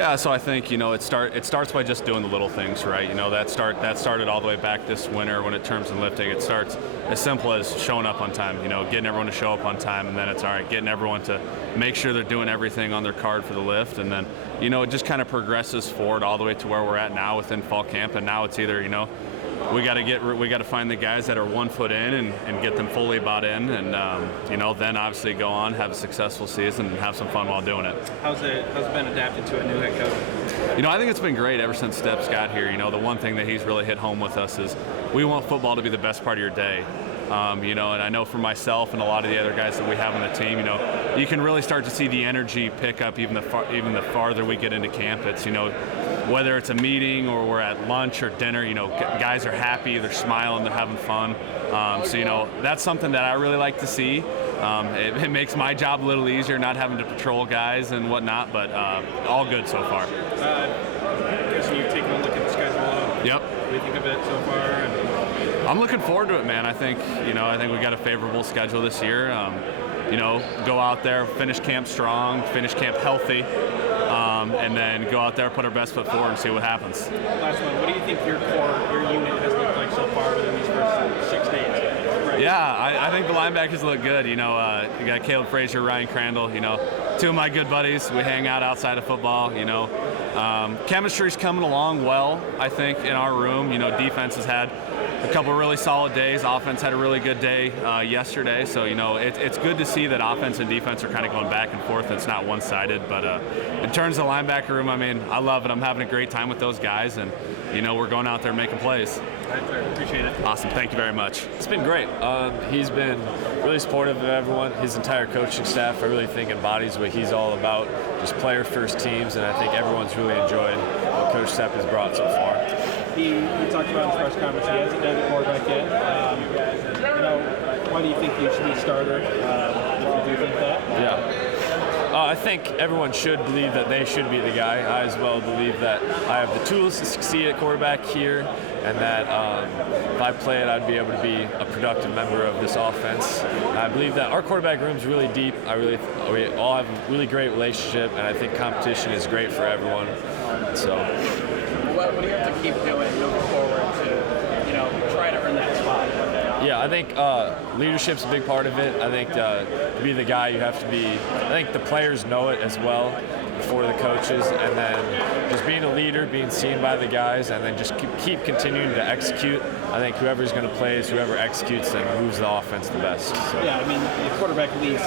Yeah, so I think it starts by just doing the little things, right? That started all the way back this winter when it terms in lifting. It starts as simple as showing up on time, getting everyone to show up on time, and then it's all right, getting everyone to make sure they're doing everything on their card for the lift, and then it just kind of progresses forward all the way to where we're at now within fall camp, and now it's either we got to find the guys that are 1 foot in and get them fully bought in, and then obviously go on, have a successful season, and have some fun while doing it. How's it been adapted to a new head coach? I think it's been great ever since Steps got here. The one thing that he's really hit home with us is we want football to be the best part of your day. And I know for myself and a lot of the other guys that we have on the team, you can really start to see the energy pick up even the farther we get into camp. It's whether it's a meeting or we're at lunch or dinner, guys are happy, they're smiling, they're having fun. So that's something that I really like to see. It makes my job a little easier, not having to patrol guys and whatnot, but all good so far. Guessing you've taken a look at the schedule. Yep. What do you think of it so far? I'm looking forward to it, man. I think we got a favorable schedule this year. Go out there, finish camp strong, finish camp healthy, and then go out there, put our best foot forward, and see what happens. Last one. What do you think your unit has looked like so far within these first 6 days? Right. Yeah, I think the linebackers look good. You got Caleb Frazier, Ryan Crandall. Two of my good buddies. We hang out outside of football. Chemistry's coming along well, I think, in our room. Defense has had a couple really solid days. Offense had a really good day yesterday. So, it's good to see that offense and defense are kind of going back and forth. It's not one-sided. But in terms of the linebacker room, I love it. I'm having a great time with those guys. And, we're going out there making plays. I appreciate it. Awesome. Thank you very much. It's been great. He's been really supportive of everyone. His entire coaching staff, I really think, embodies what he's all about, just player-first teams, and I think everyone's really enjoyed what Coach Stepp has brought so far. He talked about in his press conference, he hasn't done the quarterback yet. Why do you think you should be a starter if you do think that? Yeah. I think everyone should believe that they should be the guy. I as well believe that I have the tools to succeed at quarterback here, and that if I play it, I'd be able to be a productive member of this offense. I believe that our quarterback room is really deep. We all have a really great relationship, and I think competition is great for everyone. So, what do you have to keep doing moving forward to try to earn that spot? Yeah, I think leadership's a big part of it. I think to be the guy, you have to be. I think the players know it as well before the coaches, and then just being a leader, being seen by the guys, and then just keep continuing to execute. I think whoever's going to play is whoever executes and moves the offense the best. So. Yeah, the quarterback leads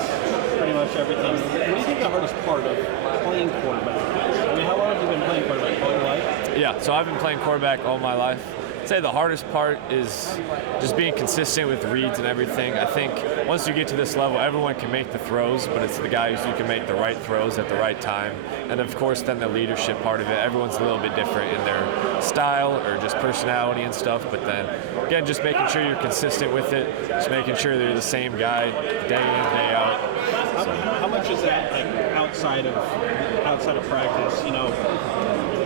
pretty much everything. What do you think the hardest part of playing quarterback is? How long have you been playing quarterback? All your life? Yeah, so I've been playing quarterback all my life. I'd say the hardest part is just being consistent with reads and everything. I think once you get to this level, everyone can make the throws, but it's the guys who can make the right throws at the right time. And of course, then the leadership part of it. Everyone's a little bit different in their style or just personality and stuff. But then, again, just making sure you're consistent with it, just making sure they're the same guy day in, day out. How much is that outside of practice?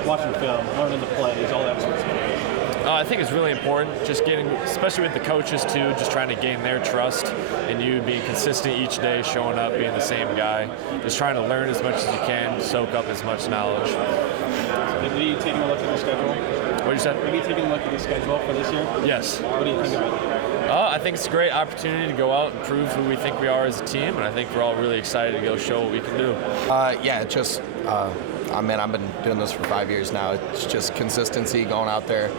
Watching film, learning the plays, all that sort of stuff. I think it's really important, just getting, especially with the coaches too, just trying to gain their trust in you, being consistent each day, showing up, being the same guy, just trying to learn as much as you can, soak up as much knowledge. Have you taken a look at the schedule? What you said? Have you taken a look at the schedule for this year? Yes. What do you think of it? I think it's a great opportunity to go out and prove who we think we are as a team, and I think we're all really excited to go show what we can do. I've been doing this for 5 years now. It's just consistency, going out there,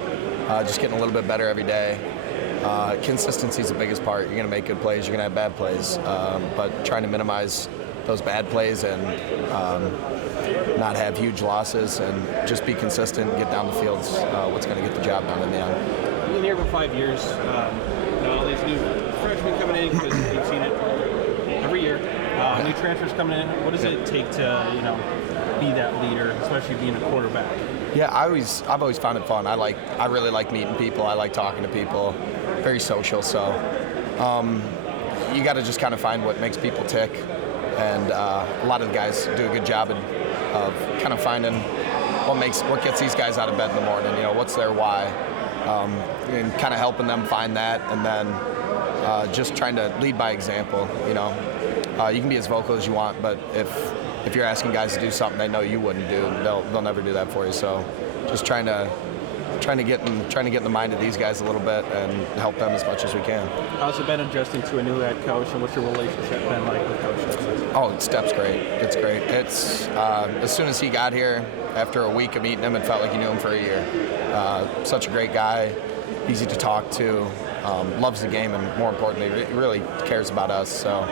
just getting a little bit better every day. Consistency is the biggest part. You're going to make good plays, you're going to have bad plays, but trying to minimize those bad plays and not have huge losses and just be consistent and get down the field is what's going to get the job done in the end. You've been here for 5 years. All these new freshmen coming in, because you've seen it every year. New transfers coming in. What does it take to be that leader, especially being a quarterback? Yeah, I've always found it fun. I really like meeting people. I like talking to people. Very social. So you got to just kind of find what makes people tick, and a lot of the guys do a good job of kind of finding what gets these guys out of bed in the morning. What's their why, and kind of helping them find that, and then just trying to lead by example. You can be as vocal as you want, but if if you're asking guys to do something they know you wouldn't do, they'll never do that for you. So just trying to get in the mind of these guys a little bit and help them as much as we can. How's it been adjusting to a new head coach, and what's your relationship been like with Coach? Oh, Step's great. It's great. It's as soon as he got here, after a week of meeting him, it felt like you knew him for a year. Such a great guy, easy to talk to, loves the game, and more importantly, really cares about us. So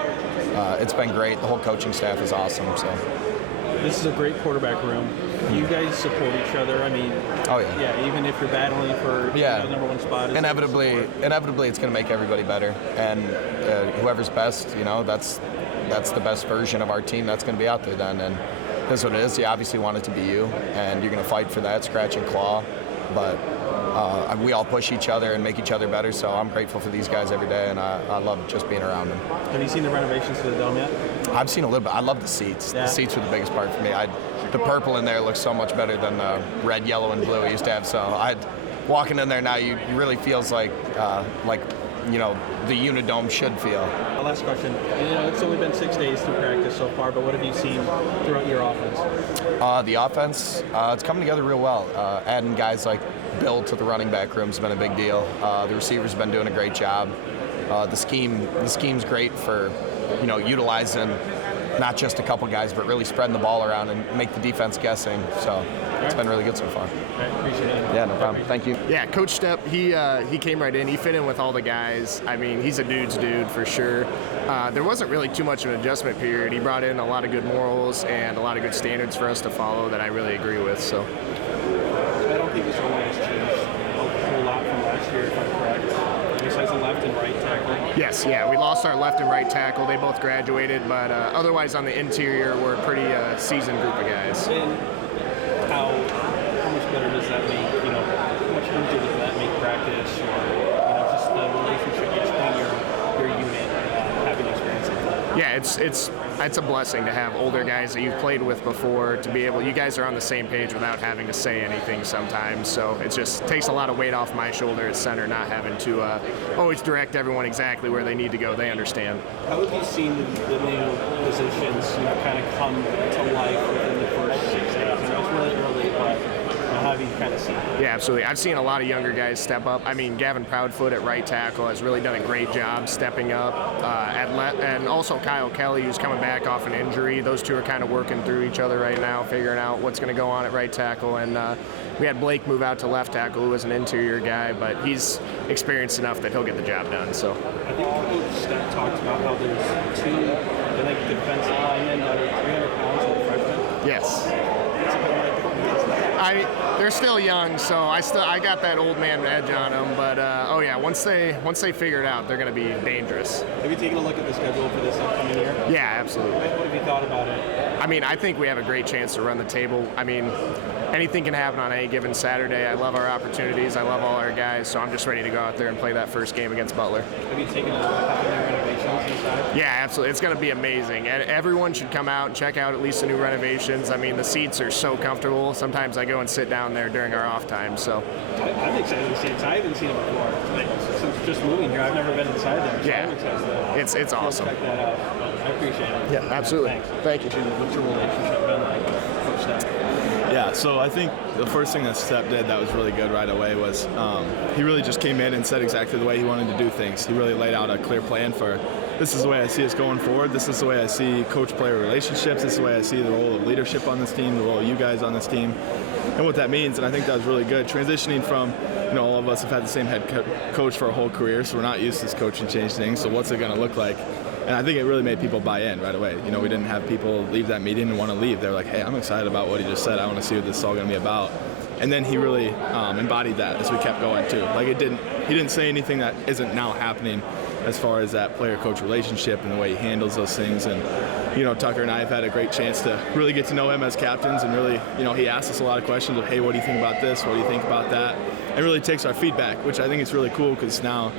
it's been great. The whole coaching staff is awesome. So this is a great quarterback room. You guys support each other. I mean, oh yeah. Yeah, even if you're battling for the number one spot. Inevitably, it's going to make everybody better, and whoever's best, that's the best version of our team that's going to be out there then. And that's what it is. You obviously want it to be you, and you're going to fight for that, scratch and claw. But we all push each other and make each other better. So I'm grateful for these guys every day, and I love just being around them. Have you seen the renovations to the dome yet? I've seen a little bit. I love the seats. Yeah. The seats were the biggest part for me. The purple in there looks so much better than the red, yellow, and blue we used to have. So walking in there now, you really feels like the Unidome should feel. Last question. It's only been 6 days to practice so far, but what have you seen throughout your offense? The offense, it's coming together real well. Adding guys like Bill to the running back room has been a big deal. The receivers have been doing a great job. The scheme's great for utilizing not just a couple guys, but really spreading the ball around and make the defense guessing. So it's been really good so far. I appreciate it. Yeah, no problem. Thank you. Yeah, Coach Stepp, he came right in. He fit in with all the guys. I mean, he's a dude's dude for sure. There wasn't really too much of an adjustment period. He brought in a lot of good morals and a lot of good standards for us to follow that I really agree with. So I don't think this role has changed a whole lot from last year, if I'm correct. Besides the left and right tackle. Yes, yeah, we lost our left and right tackle. They both graduated, but otherwise on the interior, we're a pretty seasoned group of guys. And how much better does that make, how much easier does that make practice, or, just the relationship between your unit, having experience like that? Yeah, it's a blessing to have older guys that you've played with before to be able. You guys are on the same page without having to say anything sometimes. So it just takes a lot of weight off my shoulder at center, not having to always direct everyone exactly where they need to go. They understand. How have you seen the new positions, kind of come to life within the first 6 days? It's really early, but how have you kind of seen it? Yeah, absolutely. I've seen a lot of younger guys step up. I mean, Gavin Proudfoot at right tackle has really done a great job stepping up. And also Kyle Kelly, who's coming back off an injury. Those two are kind of working through each other right now, figuring out what's going to go on at right tackle. And we had Blake move out to left tackle, who was an interior guy, but he's experienced enough that he'll get the job done. So I think Coach Stepp talked about how there's two defensive linemen that are 300 pounds and freshmen. yes. They're still young, so I got that old man edge on them. But once they figure it out, they're going to be dangerous. Have you taken a look at the schedule for this upcoming year? Yeah, absolutely. What have you thought about it? I mean, I think we have a great chance to run the table. I mean, anything can happen on any given Saturday. I love our opportunities. I love all our guys, so I'm just ready to go out there and play that first game against Butler. Have you taken a look at the new renovations inside? Yeah, absolutely. It's going to be amazing. And everyone should come out and check out at least the new renovations. I mean, the seats are so comfortable. Sometimes I go and sit down there during our off time. So I'm excited to see it. I haven't seen it before. Since just moving here, I've never been inside there. So yeah, I'm excited to it's awesome. check that out. I appreciate it. Yeah, absolutely. Thanks. Thank you. What's your relationship been like with Coach Stepp? Yeah, so I think the first thing that Stepp did that was really good right away was he really just came in and said exactly the way he wanted to do things. He really laid out a clear plan for this is the way I see us going forward. This is the way I see coach-player relationships. This is the way I see the role of leadership on this team, the role of you guys on this team, and what that means. And I think that was really good. Transitioning from, all of us have had the same head coach for our whole career, so we're not used to this coaching change thing. So what's it going to look like? And I think it really made people buy in right away. We didn't have people leave that meeting and want to leave. They were like, hey, I'm excited about what he just said. I want to see what this is all going to be about. And then he really embodied that as we kept going too. He didn't say anything that isn't now happening as far as that player-coach relationship and the way he handles those things. And, Tucker and I have had a great chance to really get to know him as captains and really, he asks us a lot of questions of, hey, what do you think about this? What do you think about that? And really takes our feedback, which I think is really cool because now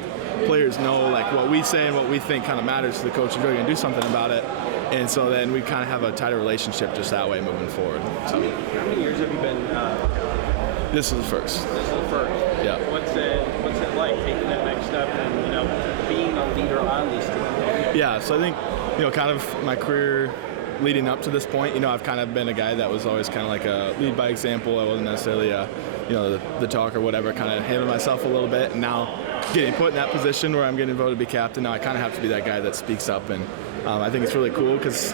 players know what we say and what we think kind of matters to the coach and really going to do something about it. And so then we kind of have a tighter relationship just that way moving forward. So, how many years have you been? This is the first. This is the first. Yeah. What's it like taking that next step and being a leader on these teams? Yeah. So I think kind of my career leading up to this point, I've kind of been a guy that was always kind of like a lead by example. I wasn't necessarily the talk or whatever, kind of handled myself a little bit. And now getting put in that position where I'm getting voted to be captain, now I kind of have to be that guy that speaks up. And I think it's really cool because,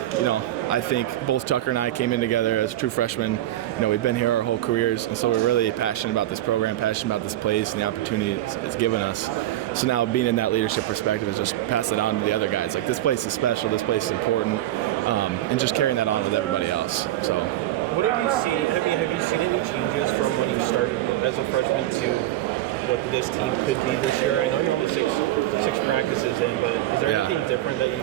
I think both Tucker and I came in together as true freshmen. We've been here our whole careers, and so we're really passionate about this program, passionate about this place and the opportunity it's given us. So now being in that leadership perspective is just pass it on to the other guys. Like, this place is special, this place is important, and just carrying that on with everybody else. So, what have you seen? Have you seen any changes from when you started as a freshman to what this team could be this year? I know you're only six practices in, but is there anything different that you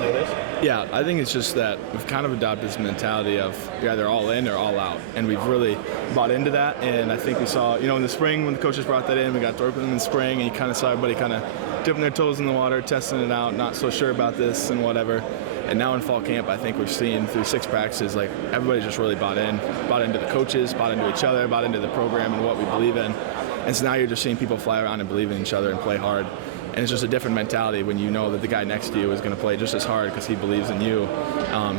noticed? Yeah, I think it's just that we've kind of adopted this mentality of you're either all in or all out, and we've really bought into that. And I think we saw, in the spring when the coaches brought that in, we got Dortmund in the spring, and you kind of saw everybody kind of dipping their toes in the water, testing it out, not so sure about this and whatever. And now in fall camp, I think we've seen through 6 practices, like, everybody just really bought into the coaches, bought into each other, bought into the program and what we believe in. And so now you're just seeing people fly around and believe in each other and play hard. And it's just a different mentality when you know that the guy next to you is going to play just as hard because he believes in you.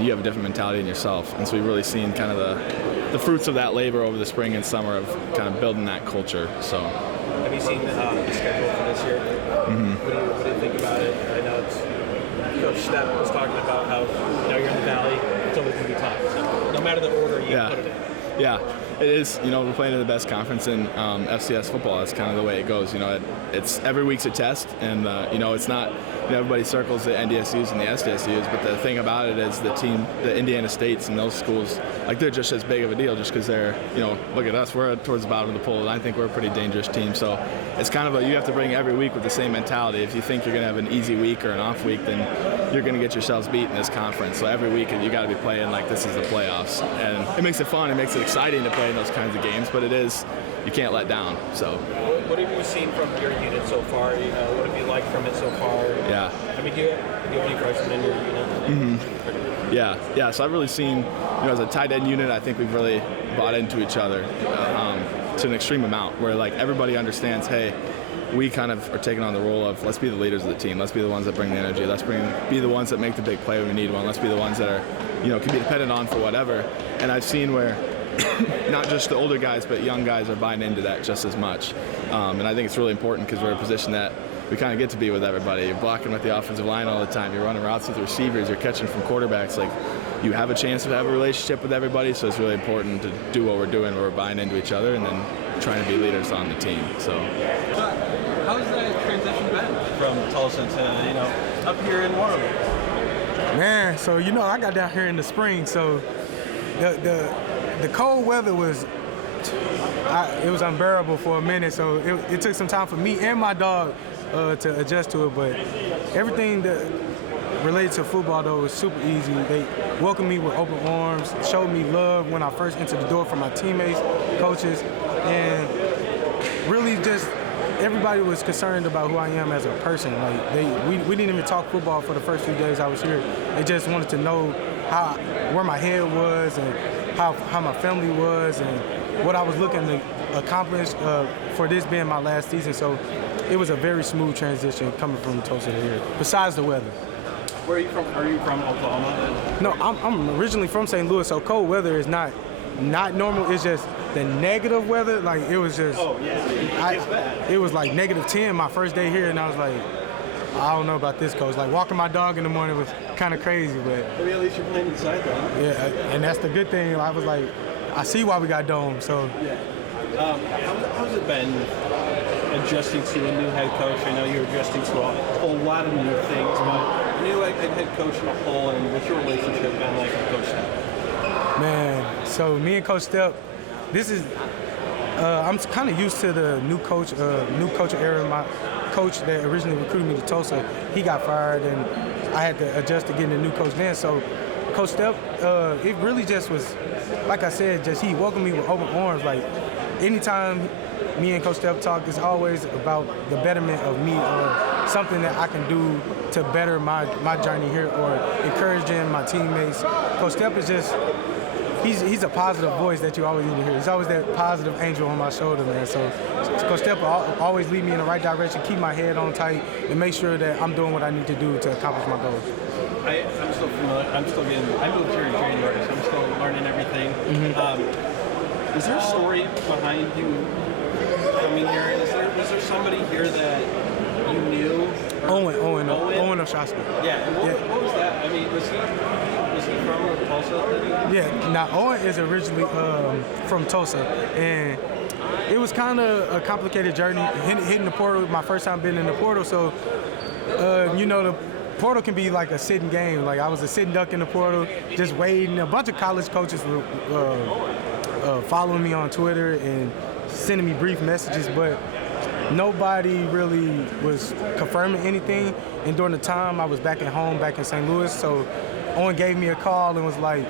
You have a different mentality in yourself. And so we've really seen kind of the fruits of that labor over the spring and summer of kind of building that culture. So, have you seen the schedule for this year? Mm-hmm. What do you think about it? I know Coach Stepp was talking about how you're in the Valley. It's always going to be tough. So no matter the order you put it in. Yeah, it is. We're playing in the best conference in FCS football. That's kind of the way it goes. It's every week's a test, and it's not. Everybody circles the NDSUs and the SDSUs, but the thing about it is the Indiana States and those schools, like, they're just as big of a deal just because they're, look at us, we're towards the bottom of the pool, and I think we're a pretty dangerous team. So it's kind of you have to bring every week with the same mentality. If you think you're going to have an easy week or an off week, then you're going to get yourselves beat in this conference. So every week you got to be playing like this is the playoffs, and it makes it fun. It makes it exciting to play in those kinds of games, but you can't let down. So, what have you seen from your unit so far? What have you liked from it so far? Yeah. I mean, do you have any freshmen in your unit? Mm-hmm. Yeah. So I've really seen, as a tight end unit, I think we've really bought into each other to an extreme amount, where, like, everybody understands, hey, we kind of are taking on the role of, let's be the leaders of the team. Let's be the ones that bring the energy. Let's be the ones that make the big play when we need one. Let's be the ones that are, can be dependent on for whatever. And I've seen where not just the older guys, but young guys are buying into that just as much. And I think it's really important because we're in a position that we kind of get to be with everybody. You're blocking with the offensive line all the time. You're running routes with receivers. You're catching from quarterbacks. Like, you have a chance to have a relationship with everybody, so it's really important to do what we're doing, where we're buying into each other and then trying to be leaders on the team. So, how's that transition been from Tulsa to, up here in Warren? Man, so I got down here in the spring, so the cold weather was unbearable for a minute. So it took some time for me and my dog to adjust to it. But everything that related to football, though, was super easy. They welcomed me with open arms, showed me love when I first entered the door from my teammates, coaches, and really just everybody was concerned about who I am as a person. Like, we didn't even talk football for the first few days I was here. They just wanted to know where my head was and how my family was and what I was looking to accomplish for this being my last season. So it was a very smooth transition coming from Tulsa to here, besides the weather. Where are you from? Are you from Oklahoma? No, I'm originally from St. Louis, so cold weather is not normal. It's just the negative weather. Like, it was just, it was like -10 my first day here, and I was like, I don't know about this, coach. Like, walking my dog in the morning was kind of crazy, but maybe at least you're playing inside, though. Yeah, and that's the good thing. I was like, I see why we got domed. So, yeah. How's it been adjusting to a new head coach? I know you're adjusting to a whole lot of new things, but new head coach in a whole, and what's your relationship been like with Coach Stepp? Man, so me and Coach Stepp, this is, I'm kind of used to the new coach era. My coach that originally recruited me to Tulsa, he got fired, and I had to adjust to getting a new coach then. So Coach Stepp, it really just was, like I said, just he welcomed me with open arms. Like, anytime me and Coach Stepp talk, it's always about the betterment of me or something that I can do to better my journey here or encouraging my teammates. Coach Stepp is just, he's a positive voice that you always need to hear. He's always that positive angel on my shoulder, man. So Coach Stepp will always lead me in the right direction, keep my head on tight, and make sure that I'm doing what I need to do to accomplish my goals. I'm still familiar. I moved here in January, so I'm still learning everything. Is there a story behind you coming here? Was there somebody here that you knew? Owen of Shasta. Yeah. And what was that? I mean, was he from Tulsa? Yeah. Now Owen is originally from Tulsa, and it was kind of a complicated journey hitting the portal. My first time being in the portal, so the portal can be like a sitting game. Like I was a sitting duck in the portal, just waiting. A bunch of college coaches were following me on Twitter and sending me brief messages, but nobody really was confirming anything. And during the time I was back at home, back in St. Louis, so Owen gave me a call and was like,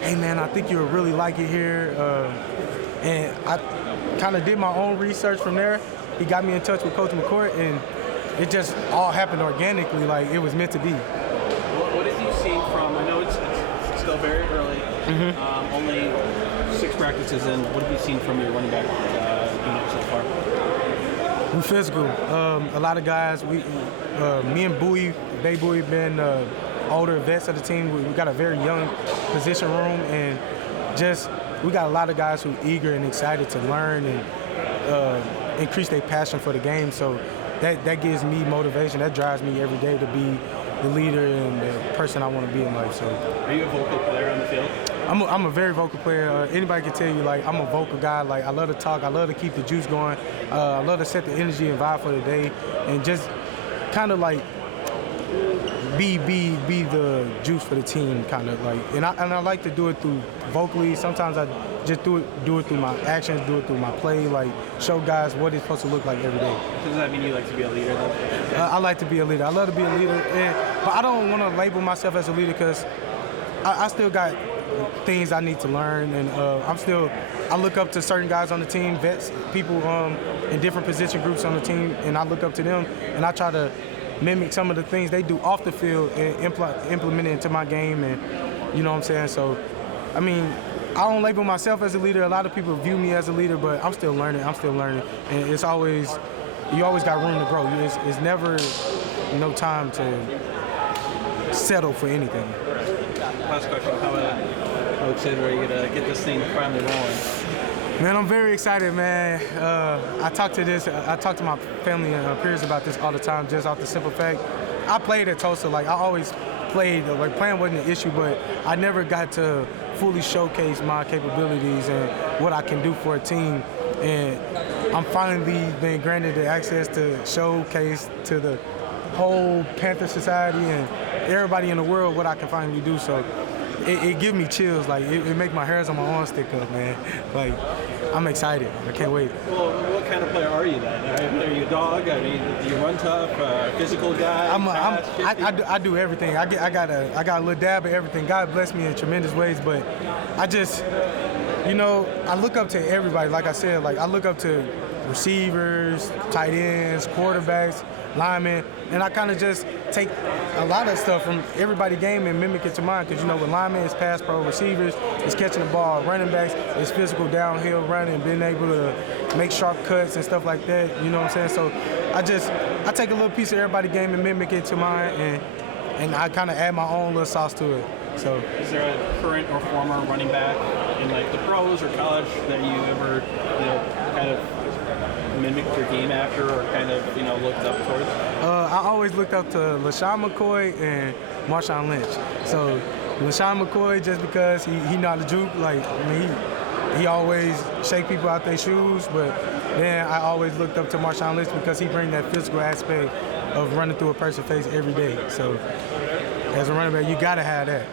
"Hey man, I think you'll really like it here." And I kind of did my own research from there. He got me in touch with Coach McCourt, and it just all happened organically, like it was meant to be. What have you seen from? I know it's still very early. Only 6 practices in. What have you seen from your running back unit so far? We're physical. A lot of guys. Me and Bay Bowie, been older vets of the team. We got a very young position room, and we got a lot of guys who are eager and excited to learn and increase their passion for the game. So that gives me motivation. That drives me every day to be the leader and the person I want to be in life. So, are you a vocal player on the field? I'm a very vocal player. Anybody can tell you, like, I'm a vocal guy. Like, I love to talk. I love to keep the juice going. I love to set the energy and vibe for the day, and just kind of like be the juice for the team, kind of like. And I like to do it through vocally. Sometimes I just do it through my actions, do it through my play, like show guys what it's supposed to look like every day. Does that mean you like to be a leader though? I like to be a leader. I love to be a leader, but I don't want to label myself as a leader because I still got things I need to learn, and I look up to certain guys on the team, vets, people in different position groups on the team, and I look up to them, and I try to mimic some of the things they do off the field and implement it into my game, and you know what I'm saying? So, I mean, I don't label myself as a leader. A lot of people view me as a leader, but I'm still learning, and you always got room to grow. It's never no time to settle for anything. Last question, how excited are you to get this thing finally rolling? Man, I'm very excited, man. I talk to my family and peers about this all the time, just off the simple fact. I played at Tulsa, like I always played, like playing wasn't an issue, but I never got to fully showcase my capabilities and what I can do for a team. And I'm finally been granted the access to showcase to the whole Panther Society and everybody in the world what I can finally do. So it gives me chills. Like it make my hairs on my arms stick up, man. Like I'm excited. I can't wait. Well, what kind of player are you then? Are you a dog? I mean, do you run tough? Physical guy? I do everything. I got a little dab of everything. God bless me in tremendous ways, but I just, I look up to everybody. Like I said, like I look up to receivers, tight ends, quarterbacks, linemen, and I kind of just take a lot of stuff from everybody's game and mimic it to mine. Because with linemen, it's pass pro, receivers, it's catching the ball, running backs, it's physical downhill running, being able to make sharp cuts and stuff like that. You know what I'm saying? So I take a little piece of everybody's game and mimic it to mine, and I kind of add my own little sauce to it. So, is there a current or former running back in like the pros or college that you ever, kind of mimicked your game after or kind of, looked up towards? I always looked up to LaShawn McCoy and Marshawn Lynch. So LaShawn McCoy, just because he know how to juke, like he always shake people out their shoes, but then I always looked up to Marshawn Lynch because he brings that physical aspect of running through a person's face every day. So as a running back, you gotta have that.